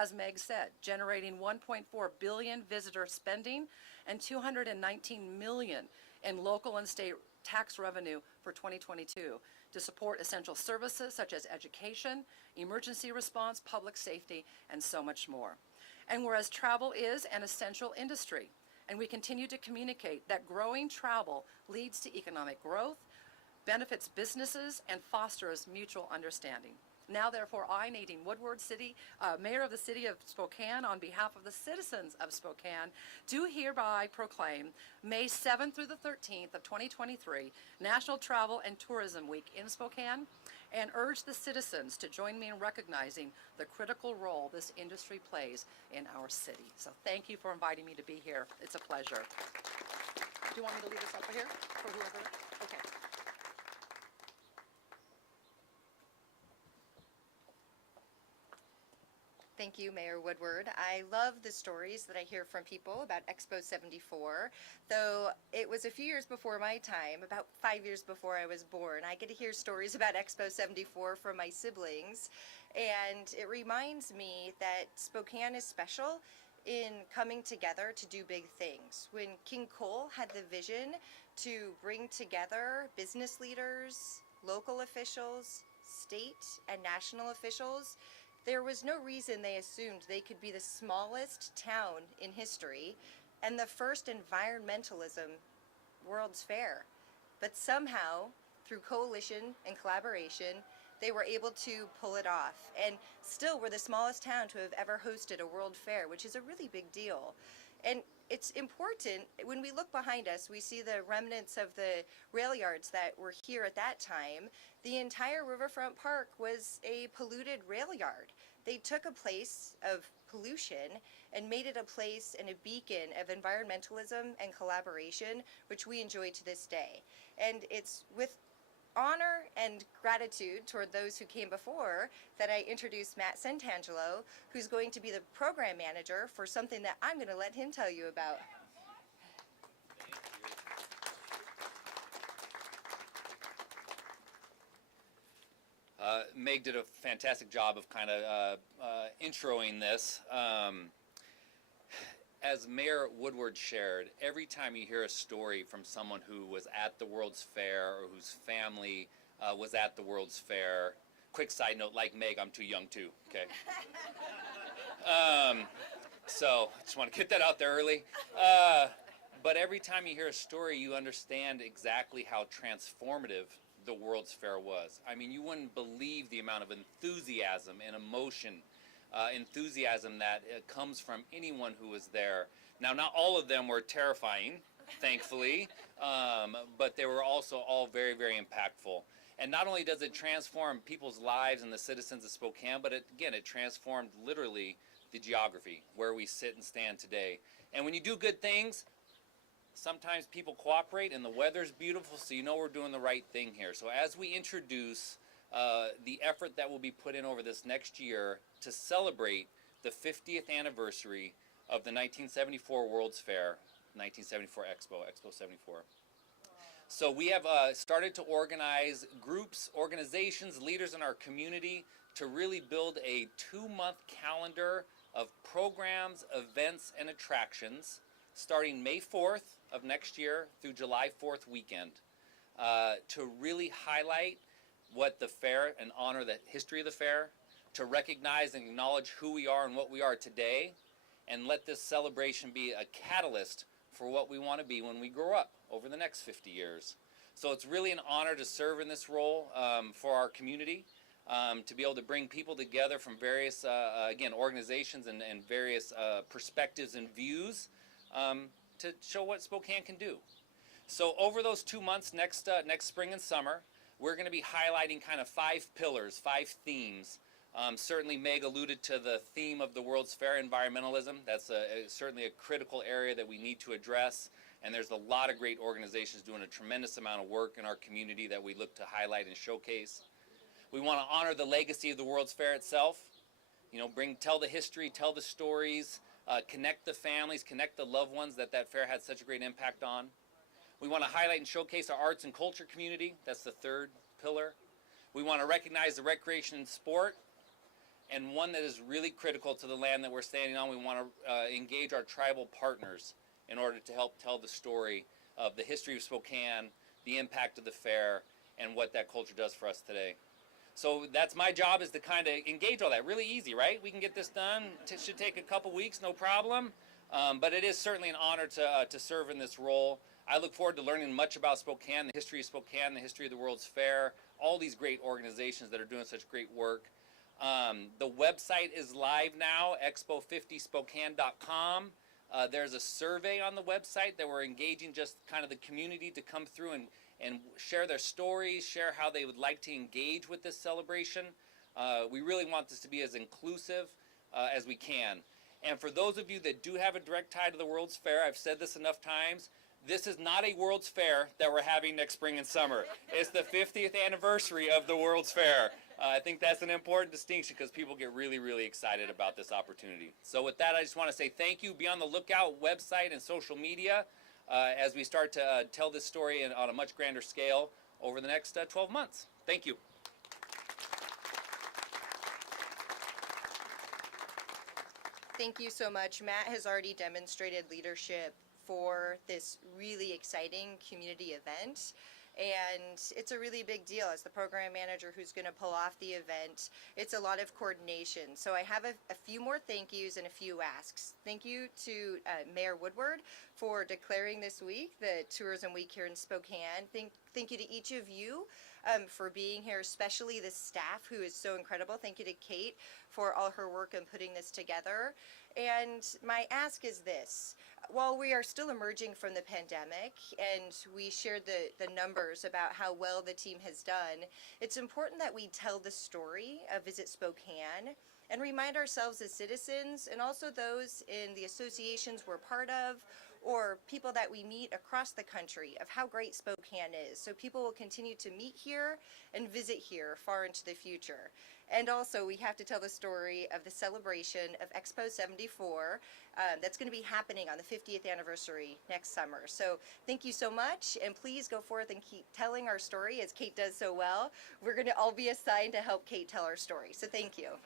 as Meg said, generating 1.4 billion visitor spending and 219 million in local and state tax revenue for 2022 to support essential services such as education, emergency response, public safety, and so much more. And whereas travel is an essential industry, and we continue to communicate that growing travel leads to economic growth, benefits businesses, and fosters mutual understanding. Now, therefore, I, Nadine Woodward, Mayor of the City of Spokane, on behalf of the citizens of Spokane, do hereby proclaim May 7th through the 13th of 2023 National Travel and Tourism Week in Spokane, and urge the citizens to join me in recognizing the critical role this industry plays in our city. So thank you for inviting me to be here. It's a pleasure. Do you want me to leave this up here for whoever? Okay. Thank you, Mayor Woodward. I love the stories that I hear from people about Expo 74, though it was a few years before my time, about 5 years before I was born. I get to hear stories about Expo 74 from my siblings, and it reminds me that Spokane is special in coming together to do big things. When King Cole had the vision to bring together business leaders, local officials, state and national officials, there was no reason they assumed they could be the smallest town in history and the first environmentalism World's Fair. But somehow, through coalition and collaboration, they were able to pull it off. And still, we're the smallest town to have ever hosted a World Fair, which is a really big deal. And it's important, when we look behind us, we see the remnants of the rail yards that were here at that time. The entire Riverfront Park was a polluted rail yard. They took a place of pollution and made it a place and a beacon of environmentalism and collaboration, which we enjoy to this day. And it's with honor and gratitude toward those who came before that I introduced Matt Santangelo, who's going to be the program manager for something that I'm going to let him tell you about. Meg did a fantastic job of kind of introing this. As Mayor Woodward shared, every time you hear a story from someone who was at the World's Fair or whose family was at the World's Fair, quick side note, like Meg, I'm too young too, okay? So I just want to get that out there early. But every time you hear a story, you understand exactly how transformative the World's Fair was. I mean, you wouldn't believe the amount of enthusiasm and emotion, enthusiasm that comes from anyone who was there. Now, not all of them were terrifying, thankfully, but they were also all very, very impactful. And not only does it transform people's lives and the citizens of Spokane, but it transformed literally the geography, where we sit and stand today. And when you do good things, sometimes people cooperate and the weather's beautiful, so you know we're doing the right thing here. So as we introduce the effort that will be put in over this next year to celebrate the 50th anniversary of the 1974 World's Fair, 1974 Expo 74. So we have started to organize groups, organizations, leaders in our community to really build a 2-month calendar of programs, events, and attractions starting May 4th of next year through July 4th weekend to really highlight what the fair and honor the history of the fair, to recognize and acknowledge who we are and what we are today, and let this celebration be a catalyst for what we want to be when we grow up over the next 50 years. So it's really an honor to serve in this role for our community, to be able to bring people together from various, again, organizations and various perspectives and views to show what Spokane can do. So over those 2 months, next spring and summer, we're going to be highlighting kind of 5 pillars, 5 themes. Certainly Meg alluded to the theme of the World's Fair, environmentalism. That's certainly a critical area that we need to address, and there's a lot of great organizations doing a tremendous amount of work in our community that we look to highlight and showcase. We want to honor the legacy of the World's Fair itself. You know, tell the history, tell the stories, connect the families, connect the loved ones that fair had such a great impact on. We want to highlight and showcase our arts and culture community. That's the 3rd pillar. We want to recognize the recreation and sport. and one that is really critical to the land that we're standing on. We want to engage our tribal partners in order to help tell the story of the history of Spokane, the impact of the fair, and what that culture does for us today. So that's my job, is to kind of engage all that. Really easy, right? We can get this done. It should take a couple weeks, no problem. But it is certainly an honor to serve in this role. I look forward to learning much about Spokane, the history of Spokane, the history of the World's Fair, all these great organizations that are doing such great work. The website is live now, expo50spokane.com. There's a survey on the website that we're engaging just kind of the community to come through and share their stories, share how they would like to engage with this celebration. We really want this to be as inclusive as we can. And for those of you that do have a direct tie to the World's Fair, I've said this enough times, this is not a World's Fair that we're having next spring and summer. It's the 50th anniversary of the World's Fair. I think that's an important distinction because people get really, really excited about this opportunity. So with that, I just want to say thank you. Be on the lookout, website and social media, as we start to tell this story on a much grander scale over the next 12 months. Thank you. Thank you so much. Matt has already demonstrated leadership for this really exciting community event. And it's a really big deal. As the program manager who's going to pull off the event, it's a lot of coordination. So I have a few more thank yous and a few asks. Thank you to Mayor Woodward for declaring this week the Tourism Week here in Spokane. Thank you to each of you for being here, especially the staff who is so incredible. Thank you to Kate for all her work in putting this together. And my ask is this: while we are still emerging from the pandemic and we shared the numbers about how well the team has done, it's important that we tell the story of Visit Spokane and remind ourselves as citizens, and also those in the associations we're part of or people that we meet across the country, of how great Spokane is, so people will continue to meet here and visit here far into the future. And also, we have to tell the story of the celebration of Expo 74 that's going to be happening on the 50th anniversary next summer. So thank you so much, and please go forth and keep telling our story as Kate does so well. We're going to all be assigned to help Kate tell our story, so thank you.